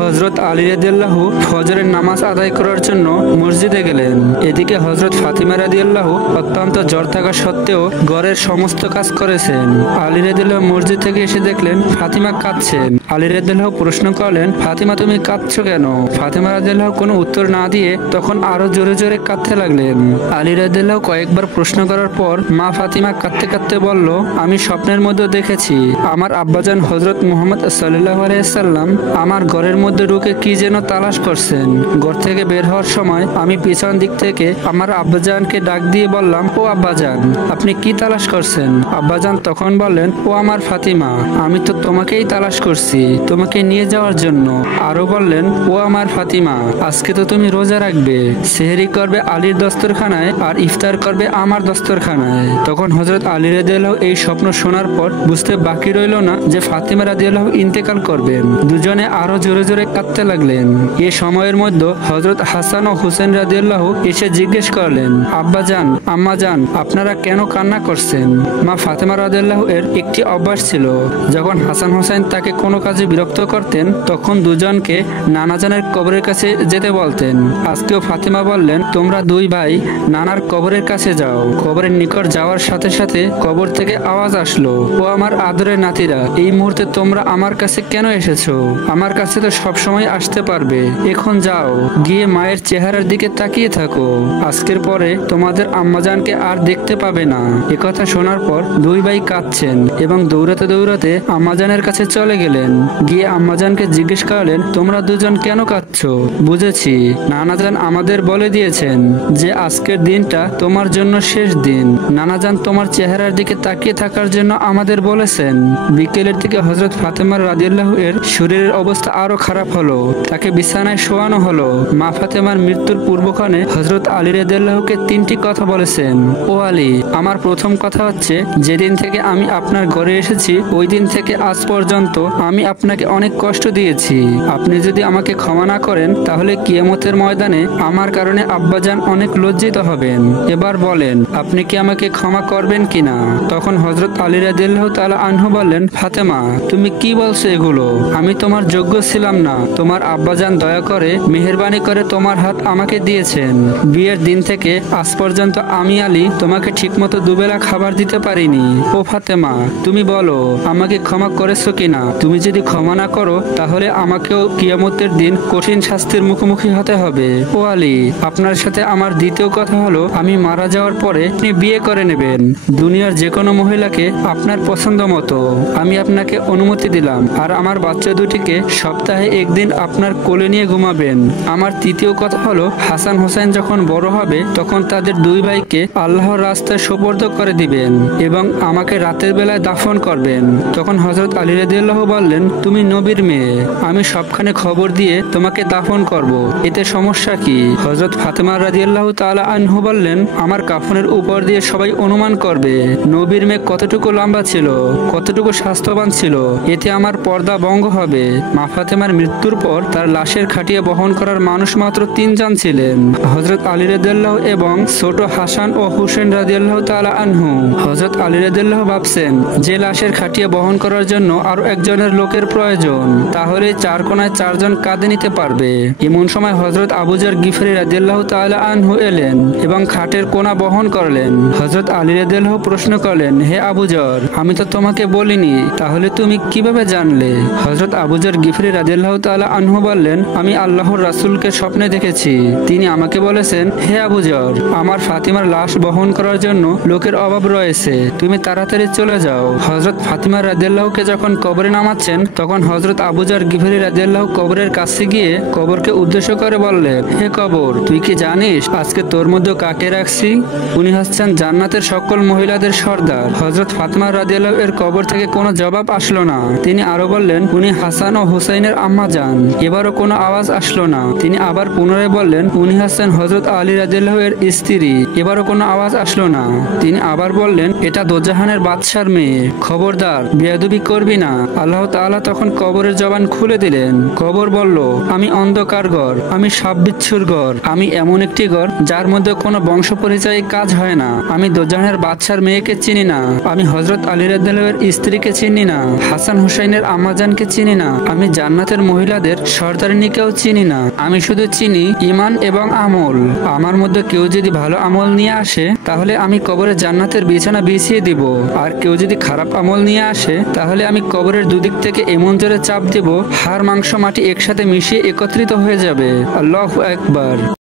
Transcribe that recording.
হযরত আলী রাদিয়াল্লাহু ফজরের নামাজ আদায় করার জন্য মসজিদে গেলেন। এদিকে হযরত ফাতিমা রাদিয়াল্লাহু অত্যন্ত জ্বর থাকা সত্ত্বেও ঘরের সমস্ত কাজ করেছেন। আলী রাদিয়াল্লাহু মসজিদ থেকে এসে দেখলেন ফাতিমা কাঁদছেন। আলী রাদিয়াল্লাহু প্রশ্ন করলেন, ফাতিমা তুমি কাঁদছো কেন? ফাতিমা রাদিয়াল্লাহু কোনো উত্তর না দিয়ে তখন আরো জোরে জোরে কাঁদতে লাগলেন। আলী রাদিয়াল্লাহু কয়েকবার প্রশ্ন করার পর মা ফাতিমা কাঁদতে কাঁদতে বলল, আমি স্বপ্নের মধ্যে দেখেছি আমার আব্বাজান হযরত মুহাম্মদ সাল্লাল্লাহু আলাইহি সাল্লাম আমার ঘরের মধ্যে ঢুকে কি যেন তালাশ করছেন। ঘর থেকে বের হওয়ার সময় আমি পিছন দিক থেকে আমার আব্বাজানকে ডাক দিয়ে বললাম, ও আব্বাজান আপনি কি তালাশ করছেন? আব্বাজান তখন বললেন, ও আমার ফাতিমা আমি তো তোমাকেই তালাশ করছি, তোমাকে নিয়ে যাওয়ার জন্য। আরো বললেন, ও আমার ফাতিমা আজকে তো তুমি রোজা রাখবে, সেহরি করবে আলীর দস্তরখানায় আর ইফতার করবে আমার দস্তরখানায়। তখন হযরত আলী রাদিয়াল্লাহু এই স্বপ্ন শোনার পর বুঝতে বাকি রইল না যে ফাতিমা রাদিয়াল্লাহু ইন্তেকাল করবেন। দুজনে আরো জোরে জোরে কাঁদতে লাগলেন। এ সময়ের মধ্যে হযরত হাসান ও হুসেন রাদিয়াল্লাহু এসে জিজ্ঞেস করলেন, আব্বাজান আম্মাজান আপনারা কেন কান্না করছেন? মা ফাতিমা রাদিয়াল্লাহু এর একটি অভ্যাস ছিল, যখন হাসান হোসেন তাকে কোনো কাজে বিরক্ত করতেন তখন দুজনকে নানাজানের কবরের কাছে যেতে বলতেন। আজকেও ফাতিমা বললেন, তোমরা দুই ভাই নানার কবরের কাছে যাও। কবরের নিকট যাওয়ার সাথে সাথে কবর থেকে আওয়াজ আসলো, ও আমার আদরের নাতিরা এই মুহূর্তে তোমরা আমার কাছে কেন এসেছো? আমার কাছে তো সবসময় আসতে পারবে, এখন যাও গিয়ে মায়ের চেহারার দিকে তাকিয়ে থাকো, আজকের পরে তোমাদের আম্মাজানকে আর দেখতে পাবে না। একথা শোনার পর দুই ভাই কাঁদছেন এবং দৌড়াতে দৌড়াতে আম্মাজানের কাছে চলে গেলেন। গিয়ে আম্মাজানকে জিজ্ঞেস করলেন, তোমরা দুজন কেন কাঁদছো? বুঝেছি নানাজান আমাদের বলে দিয়েছেন যে আজকের দিনটা তোমার জন্য শেষ দিন। নানাজান তোমার চেহারার দিকে তাকিয়ে থাকার জন্য আমাদের বলেছেন। বিকেলের দিকে হযরত ফাতিমা রাদিয়াল্লাহু এর শরীরের অবস্থা আরো খারাপ হলো, তাকে বিছানায় শোয়ানো হলো। মা ফাতিমার মৃত্যুর পূর্বক্ষণে হযরত আলী রাদিয়াল্লাহুকে তিনটি কথা বলেছেন। ও আলী, আমার প্রথম কথা হচ্ছে, যেদিন থেকে আমি আপনার ঘরে এসেছি ওই দিন থেকে আজ পর্যন্ত আমি আপনাকে অনেক কষ্ট দিয়েছি। আপনি যদি আমাকে ক্ষমা না করেন তাহলে কিয়ামতের ময়দানে আমার কারণে আব্বাজান অনেক লজ্জিত হবেন। এবার বলেন আপনি কি আমাকে ক্ষমা করবেন কিনা? তখন হযরত আলী রাদিয়াল্লাহু তাআলা আনহু বললেন, ফাতেমা তুমি কি বলছো এগুলো? আমি তোমার যোগ্য ছিলাম না। তোমার আব্বাজান দয়া করে মেহেরবানি করে তোমার হাত আমাকে দিয়েছেন। বিয়ের দিন থেকে আজ পর্যন্ত আমি আলী তোমাকে ঠিকমতো দুবেলা খাবার দিতে পারিনি। ও ফাতেমা তুমি বলো আমাকে ক্ষমা করেছো কিনা? তুমি যদি ক্ষমা না করো তাহলে আমাকেও কিয়ামতের দিন কঠিন শাস্তির মুখোমুখি হতে হবে। ও আলী, আপনার সাথে আমার দ্বিতীয় কথা হলো, আমি মারা যাওয়ার পরে আপনি বিয়ে করে নেবেন দুনিয়ার যে কোনো মহিলাকে আপনার পছন্দ মতো। আমি আপনাকে অনুমতি দিলাম। আর আমার বাচ্চা দুটিকে সপ্তাহে একদিন আপনার কোলে নিয়ে ঘুমাবেন। আমার তৃতীয় কথা হলো, হাসান হোসেন যখন বড় হবে তখন তাদের দুই ভাইকে আল্লাহর রাস্তায় সোপর্দ করে দিবেন এবং আমাকে রাতের বেলায় দাফন করবেন। তখন হযরত আলী রাদিয়াল্লাহু বললেন, তুমি নবীর মেয়ে, আমি সবখানে খবর দিয়ে তোমাকে দাফন করব, এতে সমস্যা কি? হযরত ফাতিমা রাদিয়াল্লাহু তাআলা আনহু বললেন, আমার কাফনের উপর দিয়ে সবাই অনুমান করবে নবীর মেয়ে কতটুকু লম্বা ছিল, কতটুকু স্বাস্থ্যবান ছিল, এতে আমার পর্দা ভঙ্গ হবে। মা ফাতেমার মৃত্যুর পর তার লাশের খাটিয়ে বহন করার মানুষ মাত্র 3 জন ছিলেন, হযরত আলী রাদিয়াল্লাহু এবং ছোট হাসান ও হুসেন রাদিয়াল্লাহু তাআলা আনহু। হযরত আলী রাদিয়াল্লাহু ভাবছেন যে লাশের খাটিয়ে বহন করার জন্য আরো একজনের লোকের প্রয়োজন, তাহলে 4 কোণায় 4 জন কাঁধে নিতে পারবে। এমন সময় হযরত আবু যর গিফরি রাদিয়াল্লাহু তাআলা আনহু এলেন এবং খাটের কোণা বহন করলেন। হযরত আলী রাদিয়াল্লাহু প্রশ্ন করলেন, হে আবু যর, আমি তো তোমাকে বলিনি, তাহলে তুমি কিভাবে জানলে? হযরত আবু যর গিফরি রাদিয়াল্লাহু তাআলা আনহু বললেন, আমি আল্লাহর রাসূলকে স্বপ্নে দেখেছি, তিনি আমাকে বলেছেন, হে আবু যর, আমার ফাতিমার লাশ বহন করার জন্য লোকের অভাব রয়েছে, তুমি তাড়াতাড়ি চলে যাও। হযরত ফাতিমা রাদিয়াল্লাহুকে যখন কবরে নামাচ্ছেন তখন হযরত আবু যর গিফরি রাদিয়াল্লাহু কবরের কাছে গিয়ে কবরকে উদ্দেশ্য করে বললেন, হে কবর, তুই কি জানিস আজকে তোর মধ্যে কাকে রাখছি? উনি হচ্ছেন জান্নাতের সকল মহিলাদের সর্দার। হযরত ফাতিমা রাদিয়াল্লাহু এর কবর থেকে কোনো জবাব আসলো না। তিনি আরো বললেন, উনি হাসান ও হুসাইনের আম্মা যান। এবারও কোনো আওয়াজ আসলো না। তিনি আবার পুনরায় বললেন, উনি হচ্ছেন হযরত আলী রাদিয়াল্লাহু এর স্ত্রী। এবারও কোনো আওয়াজ আসলো না। তিনি আবার বললেন, এটা দোজাহানের বাদশার মেয়ে, খবরদার বেয়াদবি করবি না। আল্লাহ তাআলা তখন কবরের জবান খুলে দিলেন। কবর বলল, আমি অন্ধকার ঘর, আমি সাপ বিচ্ছুর ঘর, আমি এমন একটি ঘর যার মধ্যে কোনো বংশ পরিচয় কাজ হয় না। আমি দোজাহানের বাদশার মেয়েকে চিনি না, আমি হযরত আলী রাদিয়াল্লাহু এর স্ত্রীকে চিনি না, হাসান হুসাইনের আম্মাজানকে চিনি না, আমি জান্নাতের জান্নাতের মহিলাদের সর্দারিনীকেও চিনি না। আমি শুধু চিনি ঈমান এবং আমল। আমার মধ্যে কেউ যদি ভালো আমল নিয়ে আসে তাহলে আমি কবরে জান্নাতের বিছানা বিছিয়ে দিব, আর কেউ যদি খারাপ আমল নিয়ে আসে তাহলে আমি কবরের দুদিক থেকে এমন জোরে চাপ দেব হাড় মাংস মাটি একসাথে মিশিয়ে একত্রিত হয়ে যাবে। আল্লাহু আকবার।